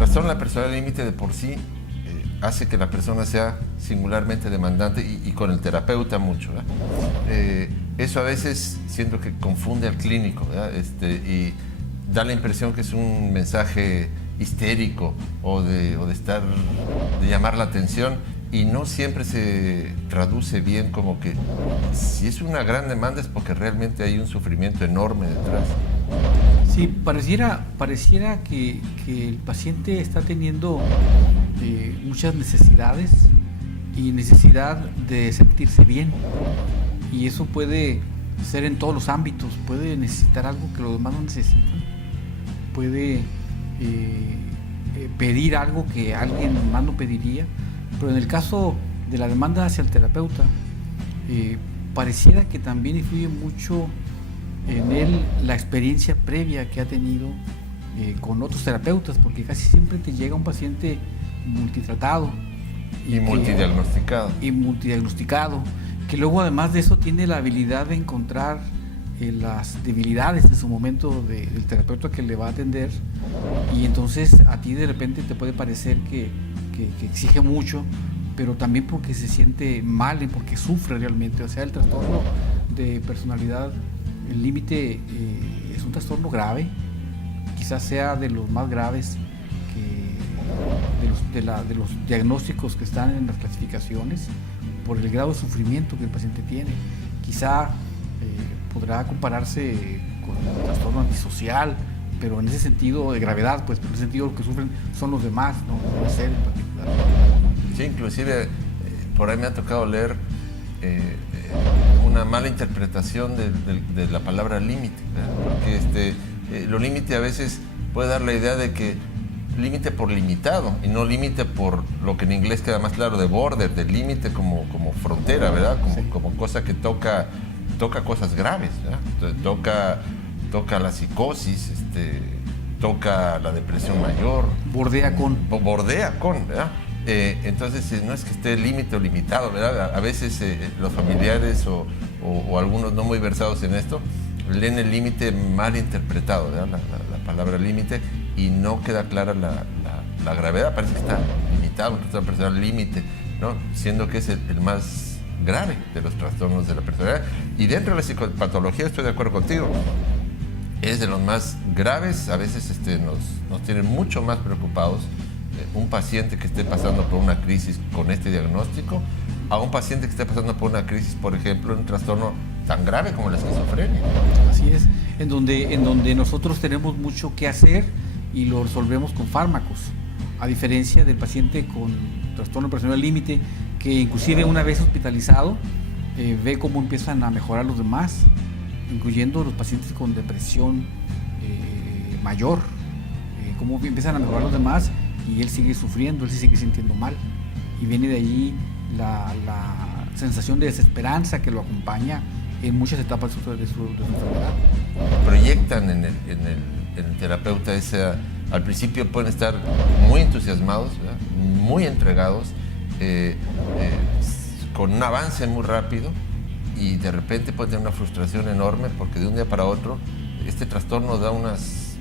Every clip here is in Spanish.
trastorno de la personalidad límite de por sí hace que la persona sea singularmente demandante y con el terapeuta mucho, ¿verdad? Eso a veces siento que confunde al clínico, ¿verdad? Y da la impresión que es un mensaje histérico o de llamar la atención, y no siempre se traduce bien, como que si es una gran demanda es porque realmente hay un sufrimiento enorme detrás. Sí, pareciera que el paciente está teniendo muchas necesidades y necesidad de sentirse bien, y eso puede ser en todos los ámbitos. Puede necesitar algo que los demás no necesitan, puede pedir algo que alguien más no pediría, pero en el caso de la demanda hacia el terapeuta, pareciera que también influye mucho en él la experiencia previa que ha tenido con otros terapeutas, porque casi siempre te llega un paciente multitratado y multidiagnosticado, que luego además de eso tiene la habilidad de encontrar las debilidades en su momento del terapeuta que le va a atender, y entonces a ti de repente te puede parecer que exige mucho, pero también porque se siente mal y porque sufre realmente. O sea, el trastorno de personalidad el límite es un trastorno grave, quizás sea de los más graves de los diagnósticos que están en las clasificaciones, por el grado de sufrimiento que el paciente tiene. Quizá podrá compararse con el trastorno antisocial, pero en ese sentido de gravedad, pues, pero en ese sentido lo que sufren son los demás, no es él en particular. Sí, inclusive por ahí me ha tocado leer una mala interpretación de la palabra límite, porque lo límite a veces puede dar la idea de que límite por limitado y no límite por lo que en inglés queda más claro de border, de límite como frontera, ¿verdad? Como cosa que toca cosas graves, ¿verdad? Entonces, toca la psicosis, toca la depresión mayor. Bordea con, ¿verdad? Entonces no es que esté límite o limitado, ¿verdad? A veces los familiares o algunos no muy versados en esto leen el límite mal interpretado, ¿verdad? La palabra límite, y no queda clara la gravedad. Parece que está limitado, un trastorno personal límite, ¿no? Siendo que es el más grave de los trastornos de la personalidad. Y dentro de la psicopatología estoy de acuerdo contigo, es de los más graves. A veces nos tienen mucho más preocupados un paciente que esté pasando por una crisis con este diagnóstico a un paciente que esté pasando por una crisis, por ejemplo, un trastorno tan grave como la esquizofrenia. Así es, en donde nosotros tenemos mucho que hacer y lo resolvemos con fármacos, a diferencia del paciente con trastorno de personalidad límite, que inclusive una vez hospitalizado ve cómo empiezan a mejorar los demás, incluyendo los pacientes con depresión mayor, cómo empiezan a mejorar los demás, y él sigue sufriendo, él se sigue sintiendo mal, y viene de allí la sensación de desesperanza que lo acompaña en muchas etapas de su enfermedad. Proyectan en el terapeuta al principio pueden estar muy entusiasmados, ¿verdad? Muy entregados, con un avance muy rápido, y de repente pueden tener una frustración enorme porque de un día para otro este trastorno da unas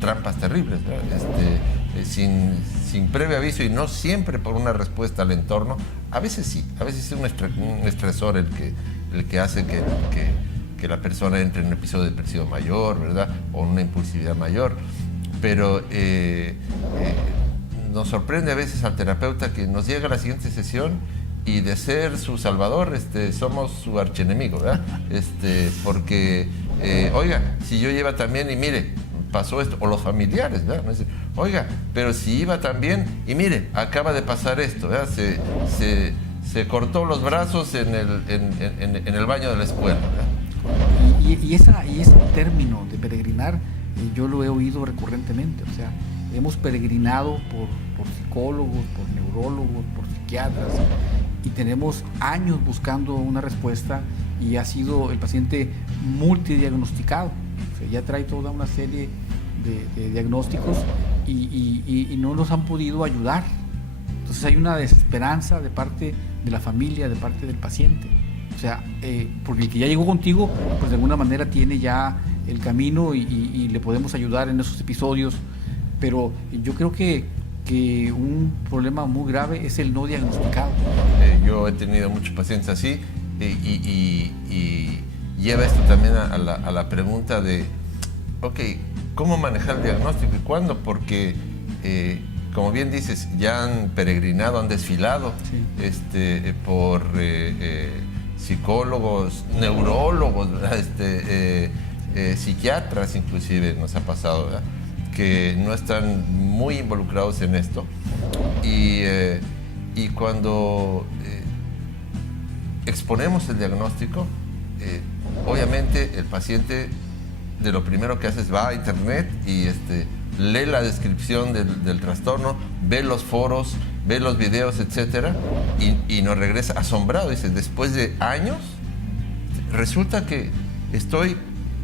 trampas terribles, ¿verdad? Sin previo aviso, y no siempre por una respuesta al entorno. A veces sí, a veces es un estresor el que hace que la persona entre en un episodio depresivo mayor, ¿verdad? O una impulsividad mayor. Pero nos sorprende a veces al terapeuta que nos llega a la siguiente sesión y de ser su salvador, somos su archienemigo, ¿verdad? Porque, oiga, si yo iba también y mire, pasó esto, o los familiares, ¿verdad? Oiga, pero si iba también y mire, acaba de pasar esto, ¿verdad? Se cortó los brazos en el baño de la escuela, ¿verdad? Y ese término de peregrinar, yo lo he oído recurrentemente. O sea, hemos peregrinado por psicólogos, por neurólogos, por psiquiatras, y tenemos años buscando una respuesta, y ha sido el paciente multidiagnosticado. O sea, ya trae toda una serie de diagnósticos y no nos han podido ayudar. Entonces hay una desesperanza de parte de la familia, de parte del paciente. O sea, porque el que ya llegó contigo, pues de alguna manera tiene ya el camino y le podemos ayudar en esos episodios. Pero yo creo que que un problema muy grave es el no diagnosticado. Yo he tenido muchos pacientes así y lleva esto también a la pregunta de, ok, ¿cómo manejar el diagnóstico y cuándo? Porque, como bien dices, ya han peregrinado, han desfilado por psicólogos, neurólogos, psiquiatras inclusive nos ha pasado, ¿verdad?, que no están muy involucrados en esto y cuando exponemos el diagnóstico, obviamente el paciente de lo primero que hace es va a internet y lee la descripción del trastorno, ve los foros, ve los videos, etcétera, y nos regresa asombrado. Dice, después de años, resulta que estoy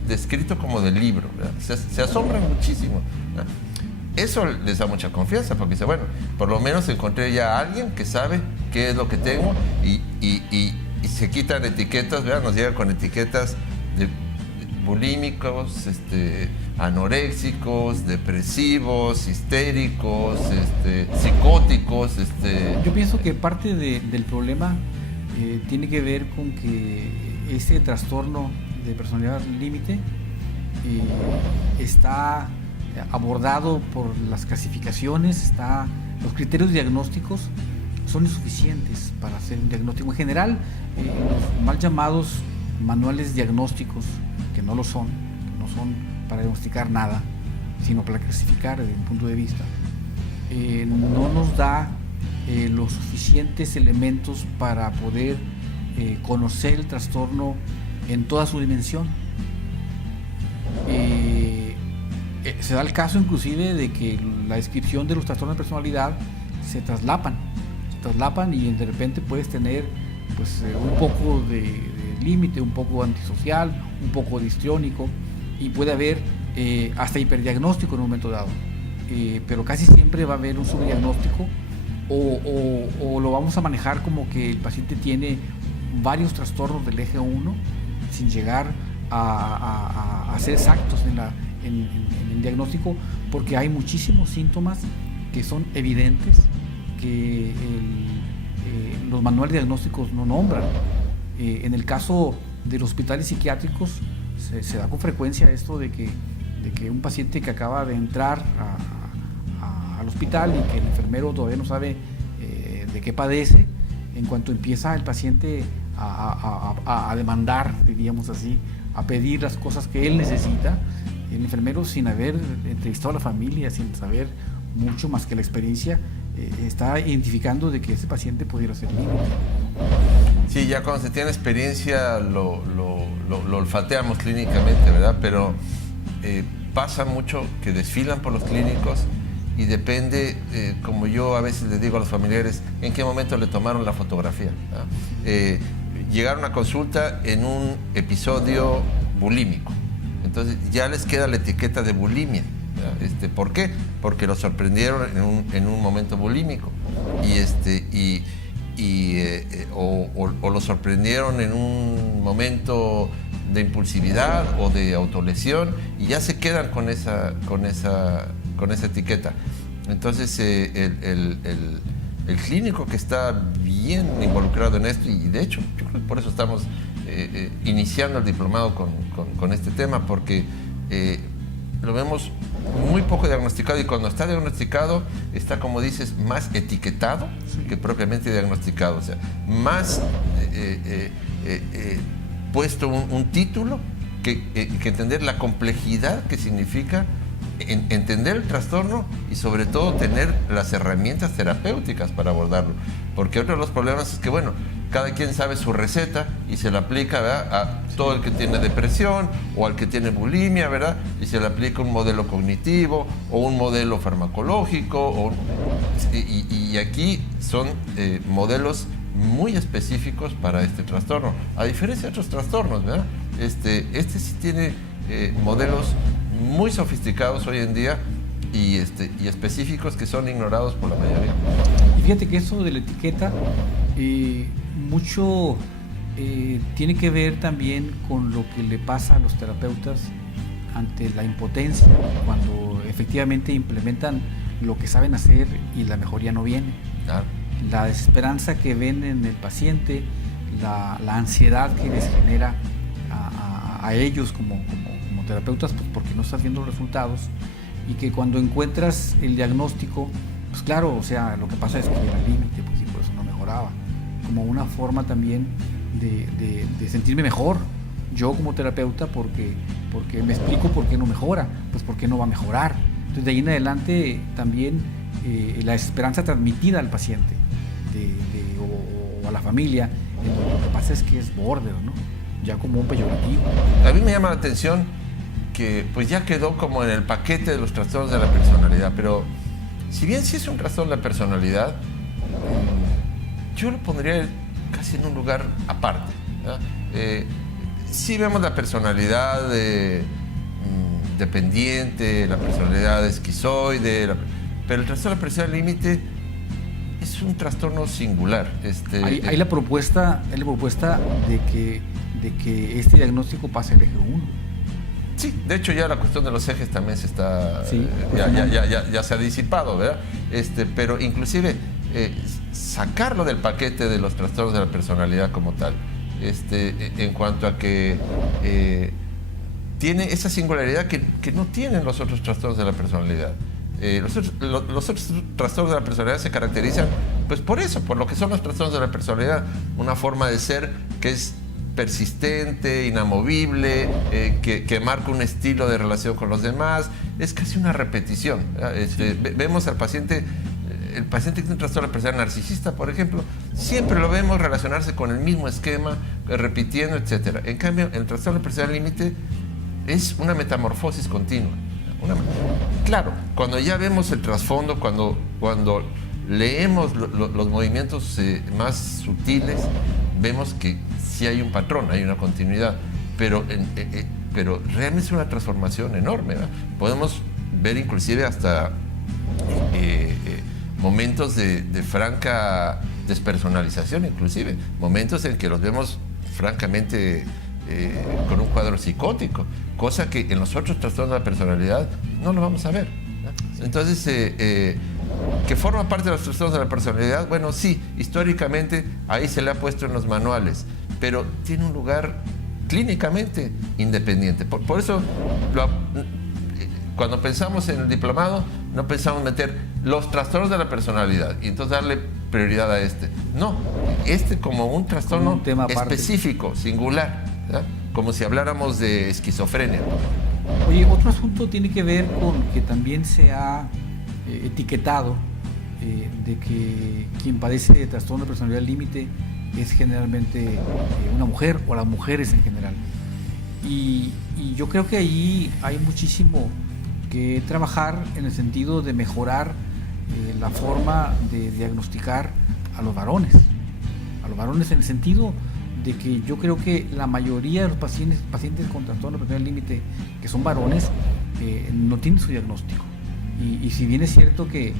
descrito como del libro, ¿verdad? Se asombran muchísimo, ¿verdad? Eso les da mucha confianza, porque dice, bueno, por lo menos encontré ya a alguien que sabe qué es lo que tengo y se quitan etiquetas, ¿verdad? Nos llegan con etiquetas de bulímicos, anoréxicos, depresivos, histéricos, psicóticos. Yo pienso que parte del problema tiene que ver con que ese trastorno de personalidad límite está abordado por las clasificaciones, los criterios diagnósticos son insuficientes para hacer un diagnóstico. En general, los mal llamados manuales diagnósticos, que no son para diagnosticar nada, sino para clasificar desde un punto de vista, no nos da los suficientes elementos para poder conocer el trastorno en toda su dimensión. Se da el caso inclusive de que la descripción de los trastornos de personalidad se traslapan y de repente puedes tener pues un poco de límite, un poco antisocial, un poco histriónico, y puede haber hasta hiperdiagnóstico en un momento dado, pero casi siempre va a haber un subdiagnóstico o lo vamos a manejar como que el paciente tiene varios trastornos del eje 1 sin llegar a ser exactos en el diagnóstico, porque hay muchísimos síntomas que son evidentes que los manuales diagnósticos no nombran. En el caso de los hospitales psiquiátricos se da con frecuencia esto de que un paciente que acaba de entrar al hospital y que el enfermero todavía no sabe de qué padece, en cuanto empieza el paciente a demandar, diríamos así, a pedir las cosas que él necesita, el enfermero, sin haber entrevistado a la familia, sin saber mucho más que la experiencia, está identificando de que ese paciente pudiera ser límite. Sí, ya cuando se tiene experiencia lo olfateamos clínicamente, ¿verdad? Pero pasa mucho que desfilan por los clínicos y depende, como yo a veces les digo a los familiares, en qué momento le tomaron la fotografía, ¿verdad? Llegaron a consulta en un episodio bulímico, entonces ya les queda la etiqueta de bulimia. ¿Por qué? Porque lo sorprendieron en un momento bulímico o lo sorprendieron en un momento de impulsividad o de autolesión y ya se quedan con esa etiqueta. Entonces el clínico que está bien involucrado en esto, y de hecho yo creo que por eso estamos iniciando el diplomado con este tema, porque lo vemos muy poco diagnosticado, y cuando está diagnosticado está, como dices, más etiquetado que propiamente diagnosticado, o sea, más puesto un título que entender la complejidad que significa entender el trastorno y sobre todo tener las herramientas terapéuticas para abordarlo, porque otro de los problemas es que, bueno, cada quien sabe su receta y se la aplica, ¿verdad?, a todo el que tiene depresión o al que tiene bulimia, ¿verdad?, y se le aplica un modelo cognitivo o un modelo farmacológico y aquí son modelos muy específicos para este trastorno, a diferencia de otros trastornos, ¿verdad? Este sí tiene modelos muy sofisticados hoy en día y específicos que son ignorados por la mayoría. Y fíjate que eso de la etiqueta mucho tiene que ver también con lo que le pasa a los terapeutas ante la impotencia, cuando efectivamente implementan lo que saben hacer y la mejoría no viene. Claro. La desesperanza que ven en el paciente, la ansiedad que les genera a ellos como terapeutas, pues porque no estás viendo resultados, y que cuando encuentras el diagnóstico, pues claro, o sea, lo que pasa es que era el límite, pues, y por eso no mejoraba. Como una forma también de sentirme mejor, yo como terapeuta, porque me explico por qué no mejora, pues porque no va a mejorar. Entonces de ahí en adelante también la esperanza transmitida al paciente o a la familia, lo que pasa es que es border, ¿no? Ya como un peyorativo. A mí me llama la atención que pues ya quedó como en el paquete de los trastornos de la personalidad, pero si bien sí es un trastorno de la personalidad, yo lo pondría casi en un lugar aparte, ¿no? Sí vemos la personalidad dependiente, la personalidad esquizoide, pero el trastorno de la personalidad límite es un trastorno singular. Hay la propuesta de que este diagnóstico pase al eje 1. Sí, de hecho ya la cuestión de los ejes también se está, sí, ya se ha disipado, ¿verdad? Pero inclusive sacarlo del paquete de los trastornos de la personalidad como tal, en cuanto a que tiene esa singularidad que no tienen los otros trastornos de la personalidad. Los otros trastornos de la personalidad se caracterizan pues por eso, por lo que son los trastornos de la personalidad, una forma de ser que es persistente, inamovible, que marca un estilo de relación con los demás, es casi una repetición. Vemos al paciente, el paciente que tiene un trastorno de personalidad narcisista, por ejemplo, siempre lo vemos relacionarse con el mismo esquema, repitiendo, etc. En cambio, el trastorno de personalidad límite es una metamorfosis continua. Claro, cuando ya vemos el trasfondo, cuando leemos los movimientos más sutiles, vemos que sí hay un patrón, hay una continuidad, pero realmente es una transformación enorme, ¿verdad? Podemos ver inclusive hasta momentos de franca despersonalización, inclusive momentos en que los vemos francamente con un cuadro psicótico, cosa que en los otros trastornos de la personalidad no lo vamos a ver, ¿no? Entonces, que forma parte de los trastornos de la personalidad, bueno, sí, históricamente ahí se le ha puesto en los manuales, pero tiene un lugar clínicamente independiente. Por eso, cuando pensamos en el diplomado, no pensamos meter los trastornos de la personalidad y entonces darle prioridad a este. No, como un trastorno como un tema específico, singular, ¿verdad? Como si habláramos de esquizofrenia. Oye, otro asunto tiene que ver con que también se ha etiquetado de que quien padece de trastorno de personalidad límite es generalmente una mujer o las mujeres en general. Y yo creo que allí hay muchísimo que trabajar en el sentido de mejorar la forma de diagnosticar a los varones en el sentido de que yo creo que la mayoría de los pacientes con trastorno de personalidad límite que son varones no tienen su diagnóstico. Y si bien es cierto que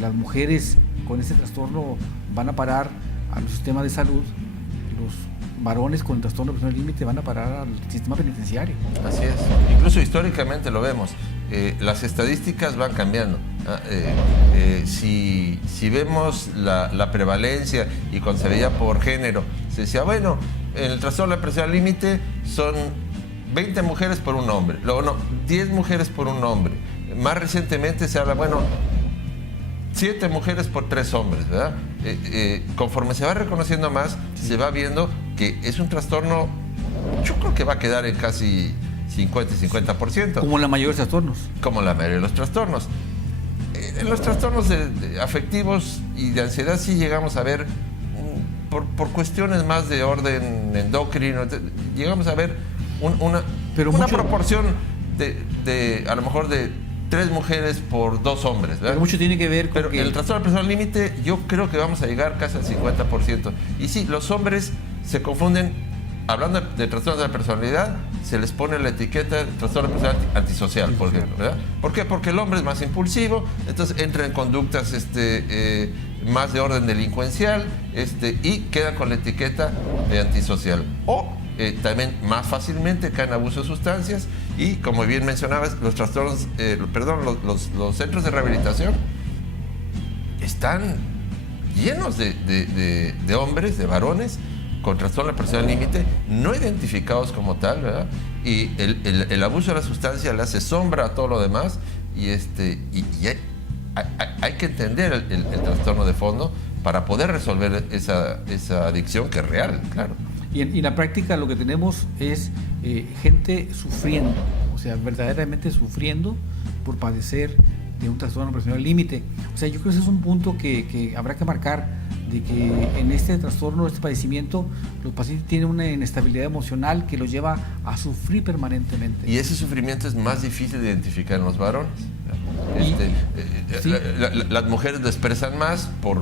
las mujeres con ese trastorno van a parar a los sistemas de salud, los varones con trastorno de personalidad límite van a parar al sistema penitenciario. Así es. Incluso históricamente lo vemos. Las estadísticas van cambiando. Si vemos la prevalencia y cuando se veía por género, se decía, bueno, en el trastorno de la personalidad límite son 20 mujeres por un hombre, luego no, 10 mujeres por un hombre. Más recientemente se habla, bueno, 7 mujeres por 3 hombres, ¿verdad? Conforme se va reconociendo más, se va viendo que es un trastorno, yo creo que va a quedar en casi 50 y 50%. Como la mayoría de los trastornos. Como la mayoría de los trastornos. En los trastornos afectivos y de ansiedad sí llegamos a ver, por cuestiones más de orden endocrino, llegamos a ver una proporción de a lo mejor de 3 mujeres por 2 hombres, ¿verdad? Pero mucho tiene que ver con Pero el trastorno de personalidad límite yo creo que vamos a llegar casi al 50%. Y sí, los hombres se confunden, hablando de trastornos de la personalidad, se les pone la etiqueta de trastorno de personalidad antisocial, por ejemplo, ¿verdad? ¿Por qué? Porque el hombre es más impulsivo, entonces entra en conductas más de orden delincuencial y queda con la etiqueta de antisocial. O también más fácilmente caen en abuso de sustancias y, como bien mencionabas, los trastornos, los centros de rehabilitación están llenos de hombres, de varones con trastorno de personalidad límite, no identificados como tal, ¿verdad? Y el abuso de la sustancia le hace sombra a todo lo demás y hay que entender el trastorno de fondo para poder resolver esa adicción que es real, claro. Y en la práctica lo que tenemos es gente sufriendo, o sea, verdaderamente sufriendo por padecer de un trastorno personal límite. O sea, yo creo que ese es un punto que habrá que marcar, de que en este trastorno, este padecimiento, los pacientes tienen una inestabilidad emocional que los lleva a sufrir permanentemente. Y ese sufrimiento es más difícil de identificar en los varones. Sí. Las mujeres lo expresan más por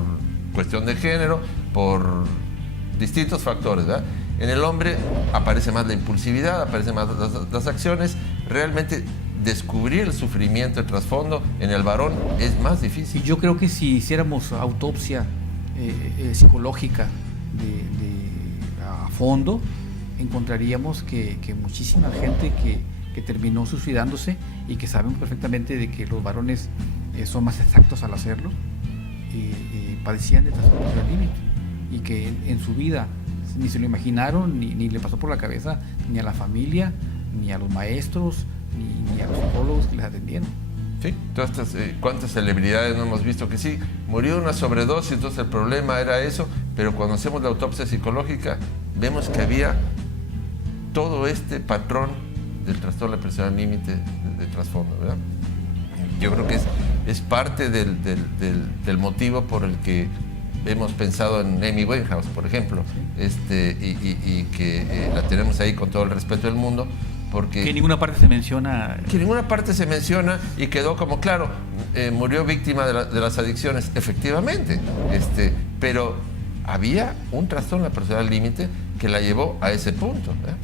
cuestión de género, por distintos factores, ¿verdad? En el hombre aparece más la impulsividad, aparecen más las acciones. Realmente descubrir el sufrimiento, el trasfondo en el varón es más difícil. Y yo creo que si hiciéramos autopsia psicológica a fondo, encontraríamos que muchísima gente que terminó suicidándose y que saben perfectamente de que los varones son más exactos al hacerlo, padecían de trastorno del límite y que en su vida ni se lo imaginaron, ni le pasó por la cabeza ni a la familia, ni a los maestros, ni a los psicólogos que les atendieron. Sí, todas estas, cuántas celebridades no hemos visto que sí, murió de una sobredosis, entonces el problema era eso, pero cuando hacemos la autopsia psicológica vemos que había todo este patrón del trastorno de personalidad límite de trasfondo, ¿verdad? Yo creo que es parte del motivo por el que hemos pensado en Amy Winehouse, por ejemplo, y que la tenemos ahí con todo el respeto del mundo, porque... Que en ninguna parte se menciona... Que en ninguna parte se menciona y quedó como claro, murió víctima de las adicciones, efectivamente, pero había un trastorno de personalidad límite que la llevó a ese punto, ¿eh?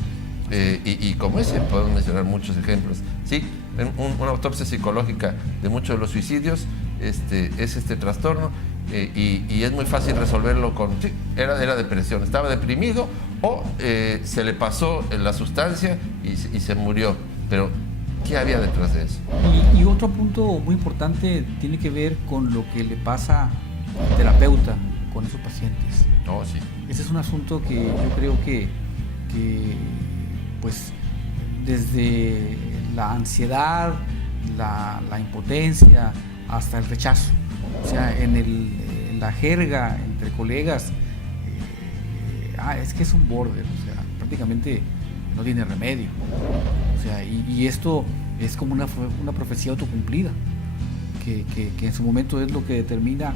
Y como ese podemos mencionar muchos ejemplos. Sí, una autopsia psicológica de muchos de los suicidios es este trastorno, y es muy fácil resolverlo con... Sí, era depresión, estaba deprimido o se le pasó la sustancia y se murió. Pero, ¿qué había detrás de eso? Y otro punto muy importante tiene que ver con lo que le pasa al terapeuta con esos pacientes. Oh, sí. Ese es un asunto que yo creo que pues, desde la ansiedad, la impotencia, hasta el rechazo. O sea, en la jerga entre colegas, es que es un border, o sea, prácticamente no tiene remedio. O sea, y esto es como una profecía autocumplida, que en su momento es lo que determina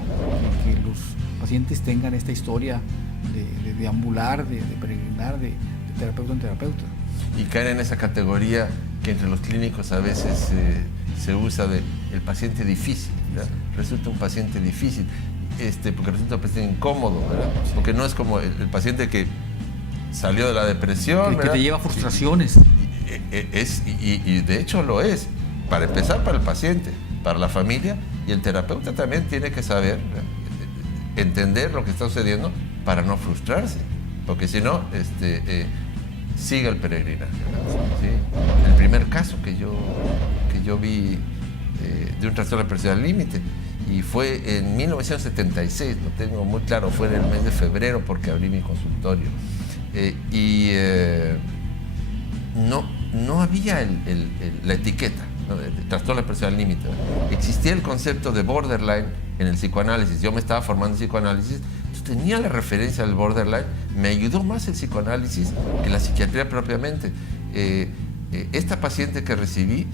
que los pacientes tengan esta historia de deambular, de peregrinar de terapeuta en terapeuta. Y caer en esa categoría que entre los clínicos a veces se usa de el paciente difícil, ¿verdad? Resulta un paciente difícil, porque resulta un paciente incómodo, ¿verdad? Porque no es como el paciente que salió de la depresión, que te lleva frustraciones. Y de hecho lo es, para empezar para el paciente, para la familia, y el terapeuta también tiene que saber, ¿verdad? Entender lo que está sucediendo para no frustrarse, porque si no, sigue el peregrinaje, ¿sí? El primer caso que yo vi de un trastorno de personalidad límite, y fue en 1976, lo tengo muy claro, fue en el mes de febrero porque abrí mi consultorio, no había la etiqueta, ¿no?, de trastorno de personalidad límite. Existía el concepto de borderline en el psicoanálisis. Yo me estaba formando en psicoanálisis, entonces tenía la referencia del borderline. Me ayudó más el psicoanálisis que la psiquiatría propiamente. Esta paciente que recibí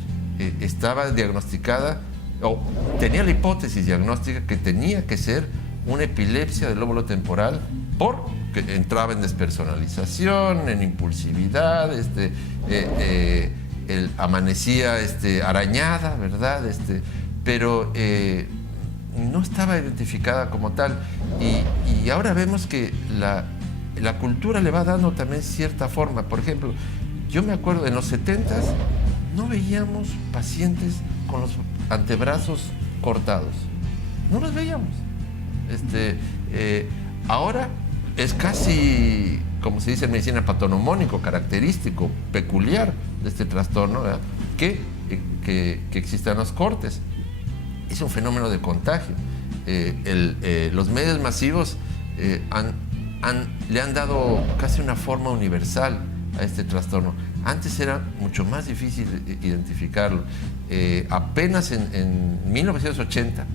estaba diagnosticada, o tenía la hipótesis diagnóstica que tenía que ser una epilepsia del lóbulo temporal, porque entraba en despersonalización, en impulsividad, amanecía arañada, ¿verdad? Pero no estaba identificada como tal. Y ahora vemos que la cultura le va dando también cierta forma. Por ejemplo, yo me acuerdo en los 70s no veíamos pacientes con los antebrazos cortados. No los veíamos. Ahora es casi como se dice en medicina, patonomónico, característico, peculiar de este trastorno, ¿verdad? Que existan los cortes. Es un fenómeno de contagio. Los medios masivos le han dado casi una forma universal a este trastorno. Antes era mucho más difícil identificarlo. Apenas en 1980,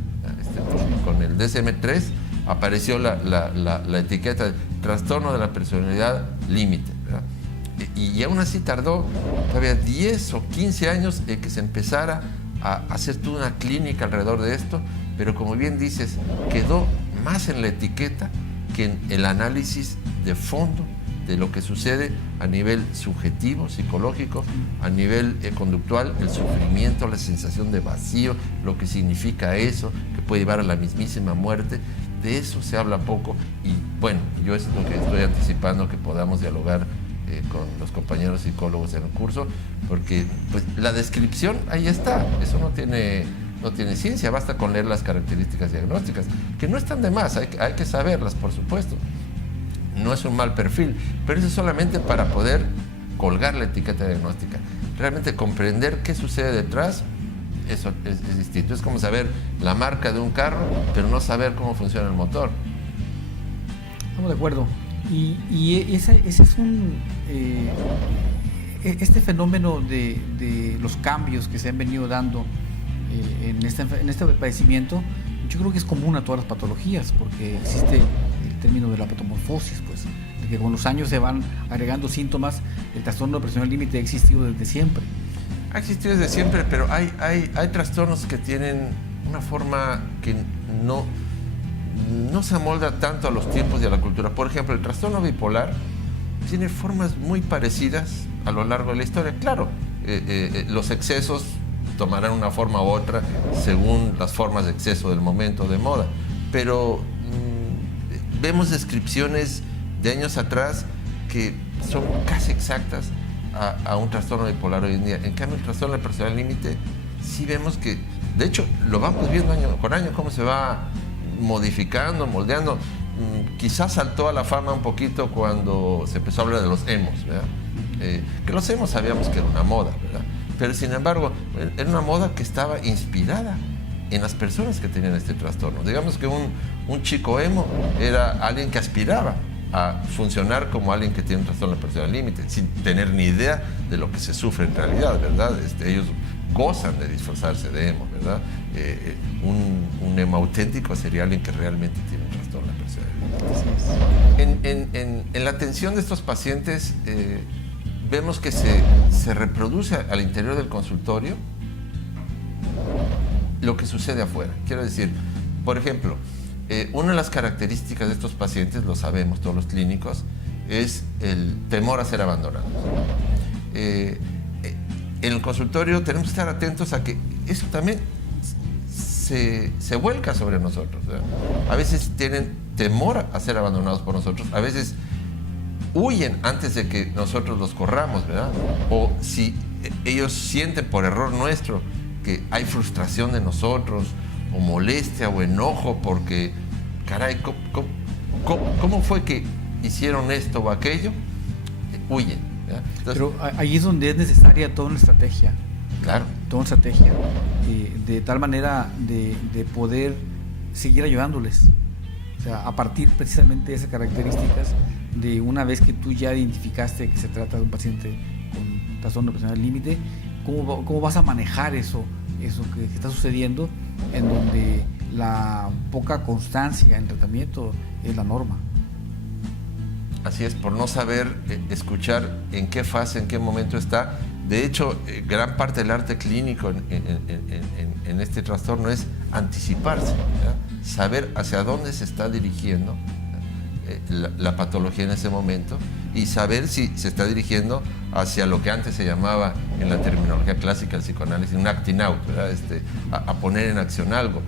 con el DSM-3, apareció la etiqueta de trastorno de la personalidad límite, ¿verdad? Y aún así tardó todavía 10 o 15 años en que se empezara a hacer toda una clínica alrededor de esto, pero como bien dices, quedó más en la etiqueta que en el análisis de fondo de lo que sucede a nivel subjetivo, psicológico, a nivel conductual, el sufrimiento, la sensación de vacío, lo que significa eso, que puede llevar a la mismísima muerte. De eso se habla poco y bueno, yo es lo que estoy anticipando que podamos dialogar con los compañeros psicólogos en el curso, porque pues, la descripción ahí está, eso no tiene ciencia, basta con leer las características diagnósticas, que no están de más, hay que saberlas, por supuesto. No es un mal perfil, pero eso es solamente para poder colgar la etiqueta diagnóstica. Realmente comprender qué sucede detrás, eso es distinto. Es como saber la marca de un carro, pero no saber cómo funciona el motor. Estamos de acuerdo. Y ese es este fenómeno de los cambios que se han venido dando en este padecimiento, yo creo que es común a todas las patologías, porque existe el término de la patomorfosis, pues, de que con los años se van agregando síntomas. El trastorno de personalidad límite ha existido desde siempre. Ha existido desde siempre, pero hay trastornos que tienen una forma que no se amolda tanto a los tiempos y a la cultura. Por ejemplo, el trastorno bipolar tiene formas muy parecidas a lo largo de la historia. Claro, los excesos tomarán una forma u otra según las formas de exceso del momento de moda, pero vemos descripciones de años atrás que son casi exactas a un trastorno bipolar hoy en día. En cambio, el trastorno de personalidad límite sí vemos que, de hecho, lo vamos viendo año con año, cómo se va modificando, moldeando. Quizás saltó a la fama un poquito cuando se empezó a hablar de los emos, ¿verdad? Que los emos sabíamos que era una moda, ¿verdad? Pero sin embargo, era una moda que estaba inspirada en las personas que tenían este trastorno. Digamos que un chico emo era alguien que aspiraba a funcionar como alguien que tiene un trastorno de personalidad límite, sin tener ni idea de lo que se sufre en realidad, ¿verdad? Ellos gozan de disfrazarse de emo, ¿verdad? Un emo auténtico sería alguien que realmente tiene un trastorno de personalidad límite. En la atención de estos pacientes, vemos que se reproduce al interior del consultorio lo que sucede afuera. Quiero decir, por ejemplo, una de las características de estos pacientes, lo sabemos todos los clínicos, es el temor a ser abandonados. En el consultorio tenemos que estar atentos a que eso también se vuelca sobre nosotros, ¿verdad? A veces tienen temor a ser abandonados por nosotros, a veces huyen antes de que nosotros los corramos, ¿verdad? O si ellos sienten por error nuestro que hay frustración de nosotros, o molestia o enojo porque, caray, ¿cómo fue que hicieron esto o aquello? Huyen, ¿verdad? Entonces, pero ahí es donde es necesaria toda una estrategia. Claro. Toda una estrategia de tal manera de poder seguir ayudándoles. O sea, a partir precisamente de esas características, de una vez que tú ya identificaste que se trata de un paciente con trastorno de personalidad límite, ¿cómo vas a manejar eso que está sucediendo, en donde la poca constancia en tratamiento es la norma? Así es, por no saber escuchar en qué fase, en qué momento está. De hecho, gran parte del arte clínico en este trastorno es anticiparse, ¿verdad? Saber hacia dónde se está dirigiendo la patología en ese momento y saber si se está dirigiendo hacia lo que antes se llamaba en la terminología clásica del psicoanálisis un acting out, ¿verdad? A poner en acción algo.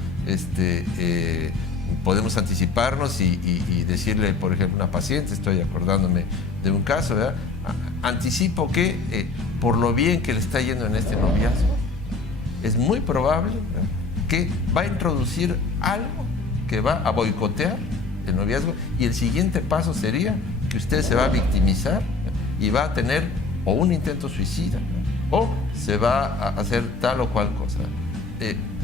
Podemos anticiparnos y decirle, por ejemplo, a una paciente, estoy acordándome de un caso, ¿verdad? Anticipo que por lo bien que le está yendo en este noviazgo, es muy probable, ¿verdad?, que va a introducir algo que va a boicotear el noviazgo, y el siguiente paso sería que usted se va a victimizar y va a tener o un intento suicida o se va a hacer tal o cual cosa.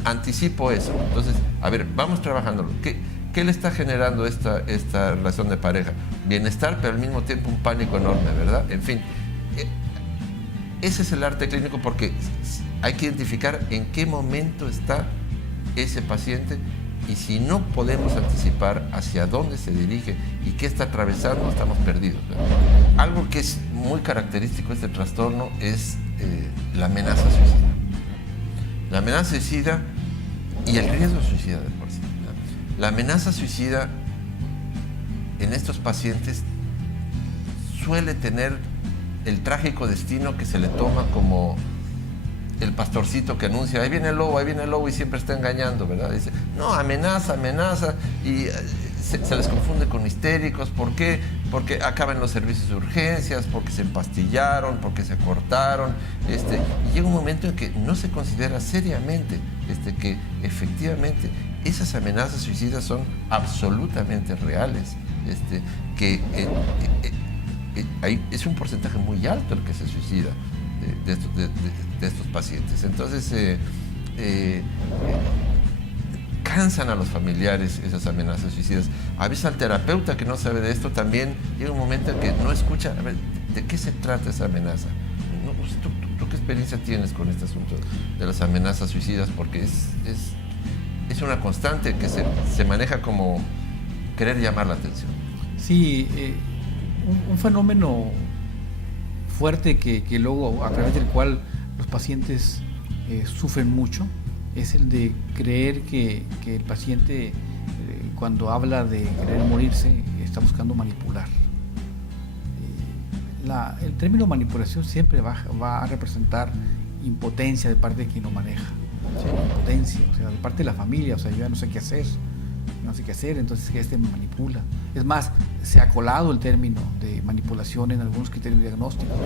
Anticipo eso. Entonces, a ver, vamos trabajándolo. ¿Qué le está generando esta relación de pareja? Bienestar, pero al mismo tiempo un pánico enorme, ¿verdad? En fin, ese es el arte clínico, porque hay que identificar en qué momento está ese paciente, y si no podemos anticipar hacia dónde se dirige y qué está atravesando, estamos perdidos, ¿verdad? Algo que es muy característico de este trastorno es la amenaza suicida. La amenaza suicida y el riesgo suicida de por sí, ¿verdad? La amenaza suicida en estos pacientes suele tener el trágico destino que se le toma como el pastorcito que anuncia, ahí viene el lobo, y siempre está engañando, ¿verdad? Dice, no, amenaza, y se les confunde con histéricos. ¿Por qué? Porque acaban los servicios de urgencias, porque se empastillaron, porque se cortaron, y llega un momento en que no se considera seriamente que efectivamente esas amenazas suicidas son absolutamente reales, es un porcentaje muy alto el que se suicida de estos pacientes. Entonces, cansan a los familiares esas amenazas suicidas. A veces al terapeuta que no sabe de esto también llega un momento en que no escucha, a ver, ¿de qué se trata esa amenaza? No, pues, ¿tú qué experiencia tienes con este asunto de las amenazas suicidas? Porque es una constante que se maneja como querer llamar la atención. Sí, un fenómeno fuerte que luego, a través del cual los pacientes sufren mucho, es el de creer que el paciente, cuando habla de querer morirse, está buscando manipular. El término manipulación siempre va a representar impotencia de parte de quien lo maneja. ¿Sí? Impotencia, o sea, de parte de la familia, o sea, yo ya no sé qué hacer, entonces este me manipula. Es más, se ha colado el término de manipulación en algunos criterios diagnósticos.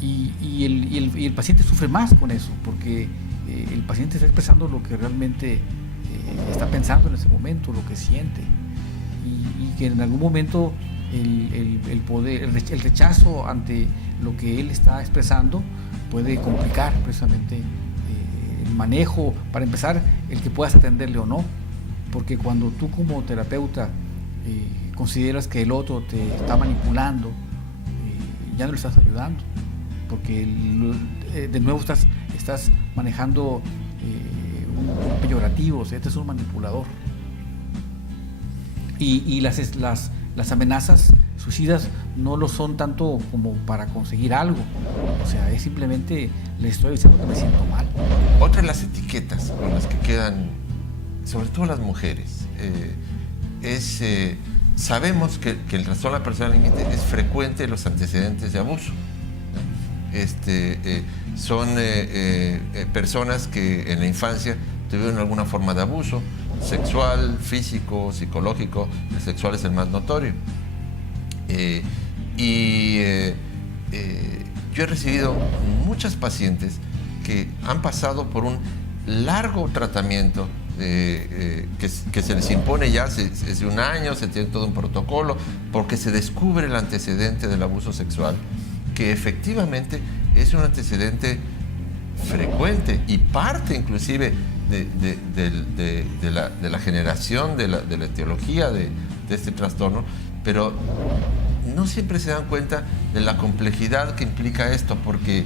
Y el paciente sufre más con eso, porque el paciente está expresando lo que realmente está pensando en ese momento, lo que siente, y que en algún momento el rechazo ante lo que él está expresando puede complicar precisamente el manejo, para empezar, el que puedas atenderle o no, porque cuando tú como terapeuta consideras que el otro te está manipulando, ya no le estás ayudando, porque de nuevo estás manejando un peyorativo, o sea, este es un manipulador. Y las amenazas suicidas no lo son tanto como para conseguir algo, o sea, es simplemente le estoy diciendo que me siento mal. Otra de las etiquetas con las que quedan, sobre todo las mujeres, sabemos que el trastorno de la personalidad límite es frecuente en los antecedentes de abuso. Son personas que en la infancia tuvieron alguna forma de abuso sexual, físico, psicológico. El sexual es el más notorio. Yo he recibido muchas pacientes que han pasado por un largo tratamiento que se les impone ya hace un año, se tiene todo un protocolo, porque se descubre el antecedente del abuso sexual, que efectivamente es un antecedente frecuente y parte inclusive de la generación de la etiología de este trastorno, pero no siempre se dan cuenta de la complejidad que implica esto, porque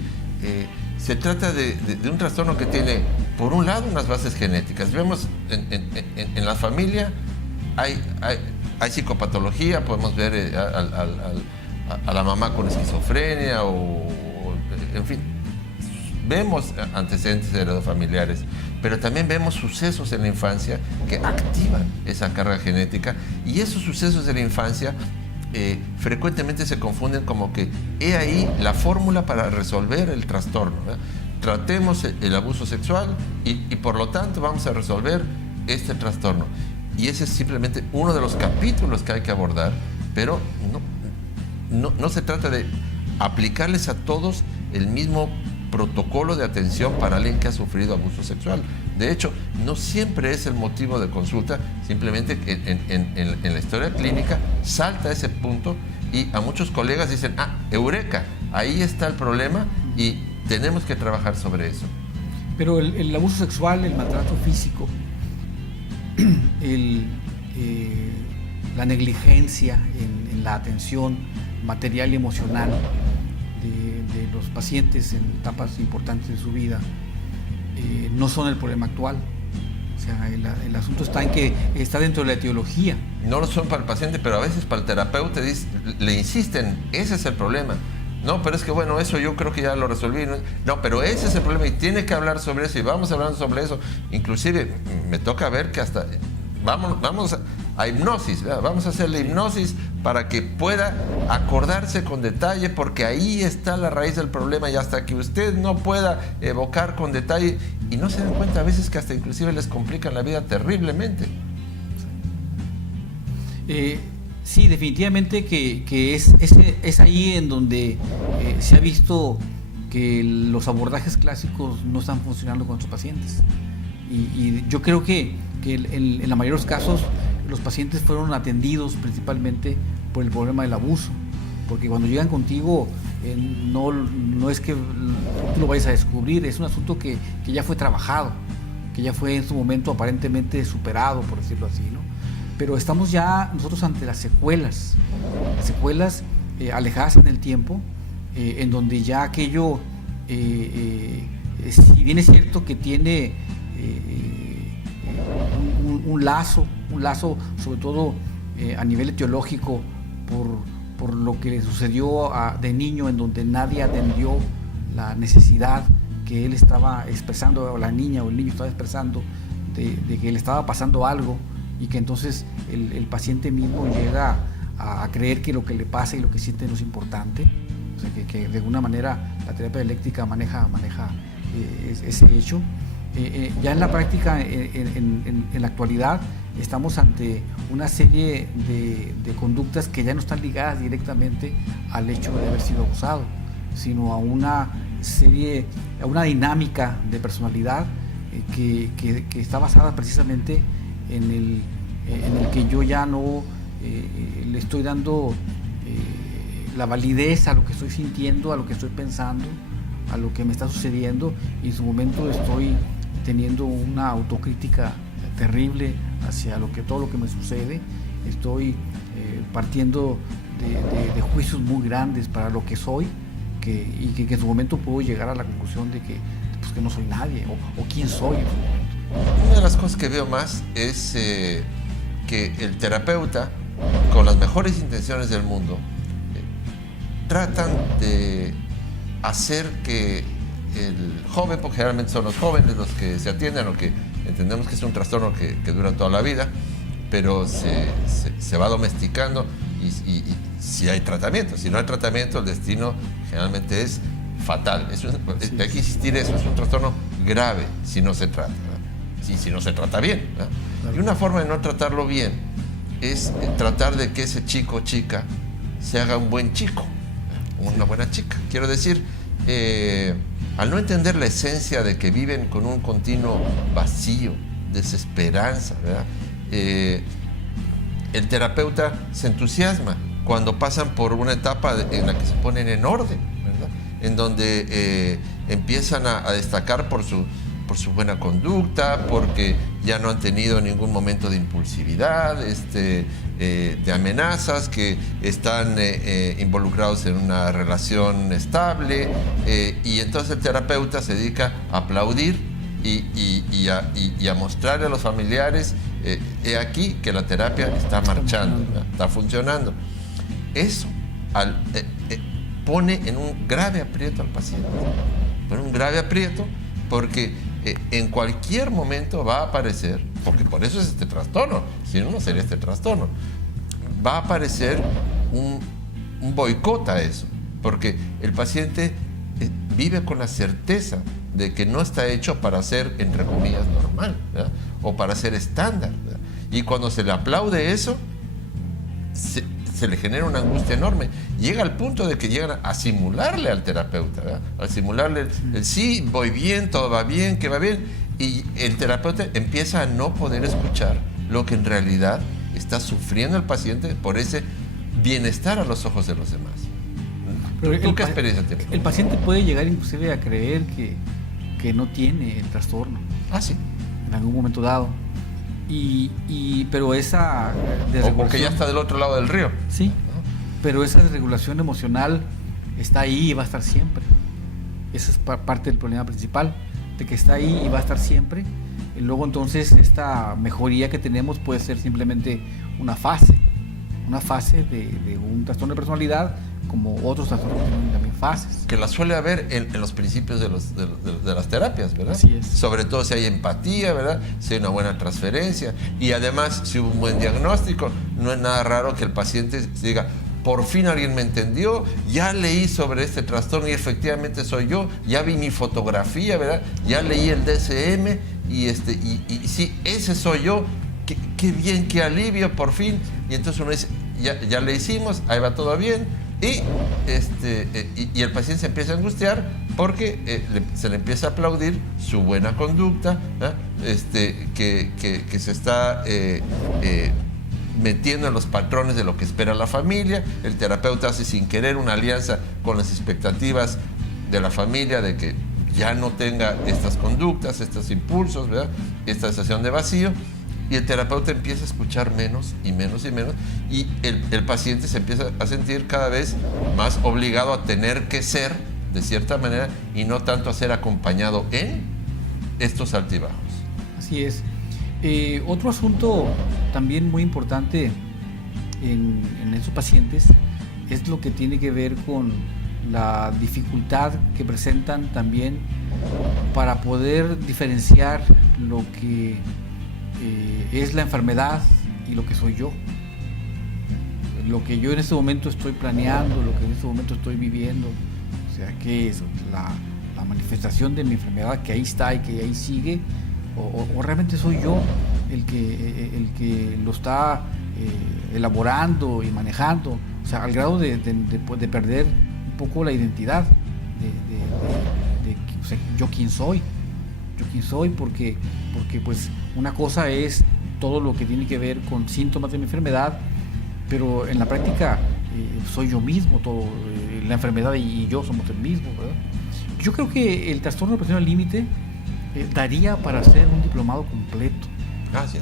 se trata de un trastorno que tiene, por un lado, unas bases genéticas. Vemos en la familia hay psicopatología, podemos ver a la mamá con esquizofrenia en fin, vemos antecedentes heredofamiliares, pero también vemos sucesos en la infancia que activan esa carga genética, y esos sucesos de la infancia frecuentemente se confunden como que he ahí la fórmula para resolver el trastorno, ¿verdad? Tratemos el abuso sexual y por lo tanto vamos a resolver este trastorno, y ese es simplemente uno de los capítulos que hay que abordar, pero no se trata de aplicarles a todos el mismo protocolo de atención para alguien que ha sufrido abuso sexual. De hecho, no siempre es el motivo de consulta, simplemente en la historia clínica salta ese punto y a muchos colegas dicen, eureka, ahí está el problema y tenemos que trabajar sobre eso. Pero el abuso sexual, el maltrato físico, la negligencia en la atención material y emocional de los pacientes en etapas importantes de su vida no son el problema actual. O sea, el asunto está en que está dentro de la etiología. No lo son para el paciente, pero a veces para el terapeuta le insisten, ese es el problema. No, pero es que bueno, eso yo creo que ya lo resolví. No, pero ese es el problema y tiene que hablar sobre eso y vamos hablando sobre eso. Inclusive me toca ver que hasta vamos a hipnosis, ¿verdad? Vamos a hacerle hipnosis para que pueda acordarse con detalle, porque ahí está la raíz del problema y hasta que usted no pueda evocar con detalle y no se dan cuenta a veces que hasta inclusive les complican la vida terriblemente. Sí, definitivamente que es ahí en donde se ha visto que los abordajes clásicos no están funcionando con sus pacientes. Y yo creo que en la mayoría de los casos los pacientes fueron atendidos principalmente por el problema del abuso. Porque cuando llegan contigo no es que tú lo vayas a descubrir, es un asunto que ya fue trabajado, que ya fue en su momento aparentemente superado, por decirlo así, ¿no? Pero estamos ya nosotros ante las secuelas alejadas en el tiempo, en donde ya aquello, si bien es cierto que tiene un lazo sobre todo a nivel etiológico por lo que le sucedió de niño, en donde nadie atendió la necesidad que él estaba expresando, o la niña o el niño estaba expresando, de que le estaba pasando algo, y que entonces el paciente mismo llega a creer que lo que le pasa y lo que siente no es importante. O sea, que de alguna manera la terapia dialéctica maneja ese hecho. Ya en la práctica, en la actualidad, estamos ante una serie de conductas que ya no están ligadas directamente al hecho de haber sido abusado, sino a una dinámica de personalidad que está basada precisamente en el que yo ya no le estoy dando la validez a lo que estoy sintiendo, a lo que estoy pensando, a lo que me está sucediendo, y en su momento estoy teniendo una autocrítica terrible hacia todo lo que me sucede. Estoy partiendo de juicios muy grandes para lo que soy, y que en su momento puedo llegar a la conclusión de que no soy nadie, o quién soy en su momento. Una de las cosas que veo más es que el terapeuta, con las mejores intenciones del mundo, tratan de hacer que el joven, porque generalmente son los jóvenes los que se atienden, o que entendemos que es un trastorno que dura toda la vida, pero se va domesticando y si hay tratamiento. Si no hay tratamiento, el destino generalmente es fatal. Hay que insistir eso, es un trastorno grave si no se trata, si no se trata bien, ¿verdad? Claro. Y una forma de no tratarlo bien es tratar de que ese chico o chica se haga un buen chico, una buena chica. Quiero decir, al no entender la esencia de que viven con un continuo vacío, desesperanza, ¿verdad? El terapeuta se entusiasma cuando pasan por una etapa en la que se ponen en orden, ¿verdad? En donde empiezan a destacar por su buena conducta, porque ya no han tenido ningún momento de impulsividad, de amenazas, que están involucrados en una relación estable, y entonces el terapeuta se dedica a aplaudir y a mostrarle a los familiares, he aquí que la terapia está marchando, está funcionando. Eso pone en un grave aprieto al paciente, porque en cualquier momento va a aparecer, porque por eso es este trastorno, si no, no sería este trastorno, va a aparecer un boicot a eso, porque el paciente vive con la certeza de que no está hecho para ser, entre comillas, normal, ¿verdad? O para ser estándar, ¿verdad? Y cuando se le aplaude eso, se le genera una angustia enorme. Llega al punto de que llegan a simularle al terapeuta, ¿verdad? A simularle el sí, voy bien, todo va bien, que va bien. Y el terapeuta empieza a no poder escuchar lo que en realidad está sufriendo el paciente por ese bienestar a los ojos de los demás. ¿Tú qué experiencia tienes? El paciente puede llegar inclusive a creer que no tiene el trastorno. Ah, sí. En algún momento dado. Pero esa desregulación... O porque ya está del otro lado del río. Sí, pero esa desregulación emocional está ahí y va a estar siempre. Esa es parte del problema principal, de que está ahí y va a estar siempre. Y luego entonces esta mejoría que tenemos puede ser simplemente una fase de un trastorno de personalidad, como otros trastornos que tienen también fases. Que la suele haber en los principios de las terapias, ¿verdad? Así es. Sobre todo si hay empatía, ¿verdad? Si hay una buena transferencia. Y además, si hubo un buen diagnóstico, no es nada raro que el paciente diga, por fin alguien me entendió, ya leí sobre este trastorno y efectivamente soy yo, ya vi mi fotografía, ¿verdad? Ya leí el DSM y sí, ese soy yo. Qué bien, qué alivio, por fin. Y entonces uno dice, ya le hicimos, ahí va todo bien. Y el paciente se empieza a angustiar porque se le empieza a aplaudir su buena conducta, que se está metiendo en los patrones de lo que espera la familia. El terapeuta hace sin querer una alianza con las expectativas de la familia de que ya no tenga estas conductas, estos impulsos, ¿verdad? Esta sensación de vacío. Y el terapeuta empieza a escuchar menos y menos y menos, y el paciente se empieza a sentir cada vez más obligado a tener que ser de cierta manera y no tanto a ser acompañado en estos altibajos. Así es. Otro asunto también muy importante en estos pacientes es lo que tiene que ver con la dificultad que presentan también para poder diferenciar lo que es la enfermedad y lo que soy yo. Lo que yo en este momento estoy planeando, lo que en este momento estoy viviendo. O sea, ¿qué es? La manifestación de mi enfermedad que ahí está y que ahí sigue. O realmente soy yo el que lo está elaborando y manejando. O sea, al grado de perder un poco la identidad o sea, yo quién soy. Porque pues una cosa es todo lo que tiene que ver con síntomas de mi enfermedad, pero en la práctica soy yo mismo, la enfermedad y yo somos el mismo, ¿verdad? Yo creo que el trastorno de presión al límite daría para hacer un diplomado completo. Sí.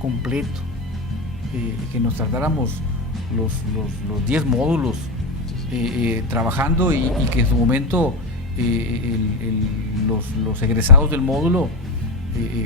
Completo. Que nos tardáramos los 10 módulos trabajando y que en su momento los egresados del módulo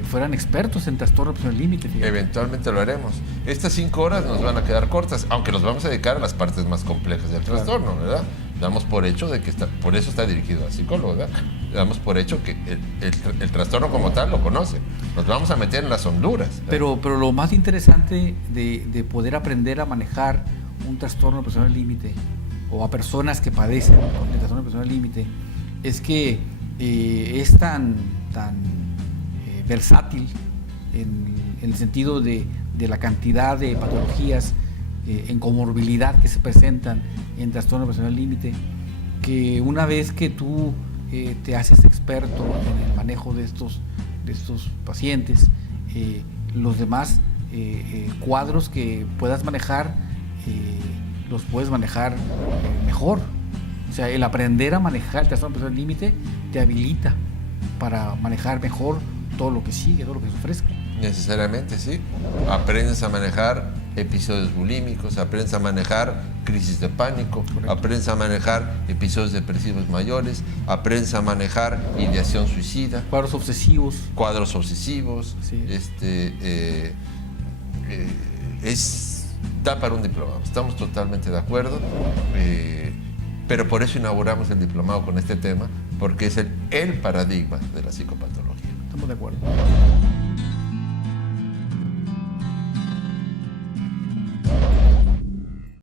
fueran expertos en trastorno de presión al límite. Eventualmente lo haremos. Estas 5 horas nos van a quedar cortas, aunque nos vamos a dedicar a las partes más complejas del trastorno, ¿verdad? Damos por hecho de que por eso está dirigido al psicólogo, ¿verdad? Damos por hecho que el trastorno como tal lo conoce. Nos vamos a meter en las honduras. Pero lo más interesante de poder aprender a manejar un trastorno de presión al límite o a personas que padecen el trastorno de presión al límite es que es tan versátil en el sentido de la cantidad de patologías en comorbilidad que se presentan en trastorno de presión al límite, que una vez que tú te haces experto en el manejo de estos pacientes, los demás cuadros que puedas manejar los puedes manejar mejor. O sea, el aprender a manejar el trastorno de presión al límite te habilita para manejar mejor todo lo que sigue, todo lo que se ofrezca. Necesariamente, sí. Aprendes a manejar episodios bulímicos, aprendes a manejar crisis de pánico, correcto, aprendes a manejar episodios depresivos mayores, aprendes a manejar ideación suicida, cuadros obsesivos, sí. Da para un diplomado, estamos totalmente de acuerdo, pero por eso inauguramos el diplomado con este tema, porque es el paradigma de la psicopatología. Estamos de acuerdo.